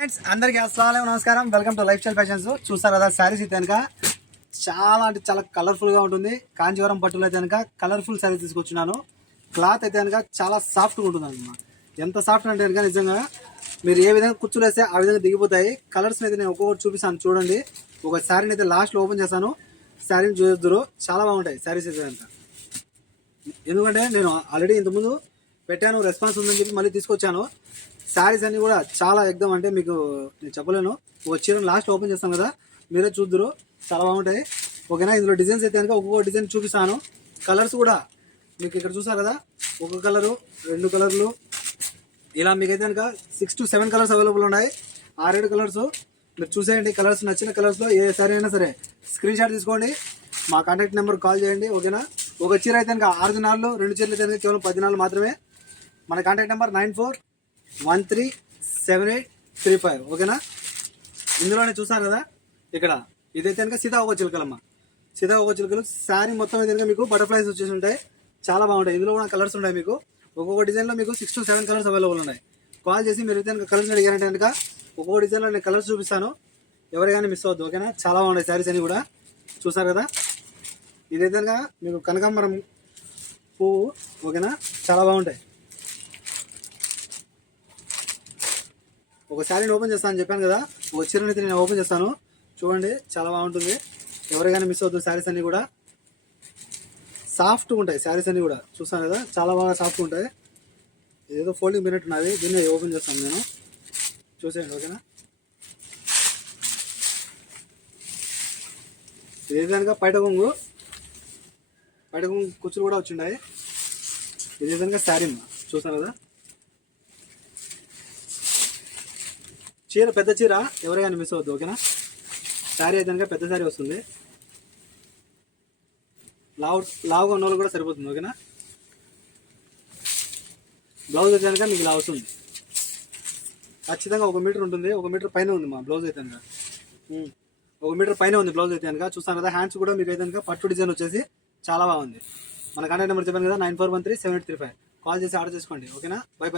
Friends అందరికీ అస్సలాము నమస్కారం. Welcome to life style fashions. చూస్తారు కదా శారీస్ అయితే కనుక చాలా అంటే చాలా కలర్ఫుల్గా ఉంటుంది. కాంచీవరం పట్టులో అయితే కనుక కలర్ఫుల్ శారీస్ తీసుకొచ్చున్నాను. క్లాత్ అయితే కనుక చాలా సాఫ్ట్గా ఉంటుంది అన్నమాట. ఎంత సాఫ్ట్ అంటే కనుక నిజంగా మీరు ఏ విధంగా కుర్చీలు వేస్తే ఆ విధంగా దిగిపోతాయి. కలర్స్ని అయితే నేను ఒక్కొక్కటి చూపిస్తాను చూడండి. ఒక శారీని అయితే లాస్ట్లో ఓపెన్ చేస్తాను. శారీని చూద్దరు చాలా బాగుంటాయి శారీస్ అయితే కనుక. ఎందుకంటే నేను ఆల్రెడీ ఇంతకుముందు పెట్టాను, రెస్పాన్స్ ఉందని చెప్పి మళ్ళీ తీసుకొచ్చాను. శారీస్ అన్ని కూడా చాలా ఎగ్దం అంటే మీకు నేను చెప్పలేను. ఒక చీరను లాస్ట్ ఓపెన్ చేస్తాను కదా, మీరే చూద్దరు చాలా బాగుంటాయి. ఓకేనా. ఇందులో డిజైన్స్ అయితే కనుక ఒక్కొక్క డిజైన్ చూపిస్తాను. కలర్స్ కూడా మీకు ఇక్కడ చూసారు కదా, ఒక కలరు, 2 కలర్లు, ఇలా మీకైతే కనుక 6 to 7 కలర్స్ అవైలబుల్ ఉన్నాయి. 6-7 కలర్స్ మీరు చూసేయండి. కలర్స్ నచ్చిన కలర్స్లో ఏ శారీ అయినా సరే స్క్రీన్ షాట్ తీసుకోండి, మా కాంటాక్ట్ నెంబర్ కాల్ చేయండి. ఓకేనా. ఒక చీర అయితే కనుక 6 దినాలు, 2 చీరలు అయితే కనుక కేవలం 10 దినాలు మాత్రమే. మన కాంటాక్ట్ నెంబర్ 94137835. ఓకేనా. ఇందులోనే చూసారు కదా, ఇక్కడ ఇదైతే కనుక సీతాకోక చిలుకలమ్మ. సీతాకోక చిలుకలు శారీ మొత్తం అయితే కనుక మీకు బటర్ఫ్లైస్ వచ్చేసి ఉంటాయి, చాలా బాగుంటాయి. ఇందులో కూడా కలర్స్ ఉంటాయి. మీకు ఒక్కొక్క డిజైన్లో మీకు 6 to 7 కలర్స్ అవైలబుల్ ఉన్నాయి. కాల్ చేసి మీరు అయితే కనుక కలర్స్ అడిగారంటే కనుక ఒక్కొక్క డిజైన్లో నేను కలర్స్ చూపిస్తాను, ఎవరు కానీ మిస్ అవ్వద్దు. ఓకేనా. చాలా బాగుంటాయి శారీస్ అన్ని కూడా. చూసారు కదా, ఇదైతే కనుక మీకు కనకాంబరం పువ్వు. ఓకేనా. చాలా బాగుంటాయి. ఒక శారీని ఓపెన్ చేస్తాను అని చెప్పాను కదా, ఒక చీరని అయితే నేను ఓపెన్ చేస్తాను చూడండి, చాలా బాగుంటుంది. ఎవరికైనా మిస్ అవుతుంది. శారీస్ అన్నీ కూడా సాఫ్ట్గా ఉంటాయి. శారీస్ అన్నీ కూడా చూస్తాను కదా, చాలా బాగా సాఫ్ట్గా ఉంటాయి. ఏదో ఫోల్డింగ్ ఉన్నట్టున్నది, దీన్ని ఓపెన్ చేస్తాను నేను, చూసేయండి. ఓకేనా. ఇది కనుక పైట కొంగు కుచ్చులు కూడా వచ్చిండాయి. ఇది కనుక శారీ చూస్తాను కదా, చీర పెద్ద చీర, ఎవరైనా మిస్ అవ్వద్దు. ఓకేనా. శారీ అయితే కనుక పెద్ద శారీ వస్తుంది, లావుగా ఉన్న వాళ్ళు కూడా సరిపోతుంది. ఓకేనా. బ్లౌజ్ అయితే కనుక మీకు ఇలా వస్తుంది, ఖచ్చితంగా 1 మీటర్ ఉంటుంది. 1 మీటర్ పైన ఉంది మా బ్లౌజ్ అయితే కనుక, 1 మీటర్ పైన ఉంది బ్లౌజ్ అయితే కనుక. చూస్తాను కదా, హ్యాండ్స్ కూడా మీకు అయితే కనుక పట్టు డిజైన్ వచ్చేసి చాలా బాగుంది. మన కాంటాక్ట్ నెంబర్ చెప్పాను కదా, 94137835. కాల్ చేసి ఆర్డర్ చేసుకోండి. ఓకేనా. బై.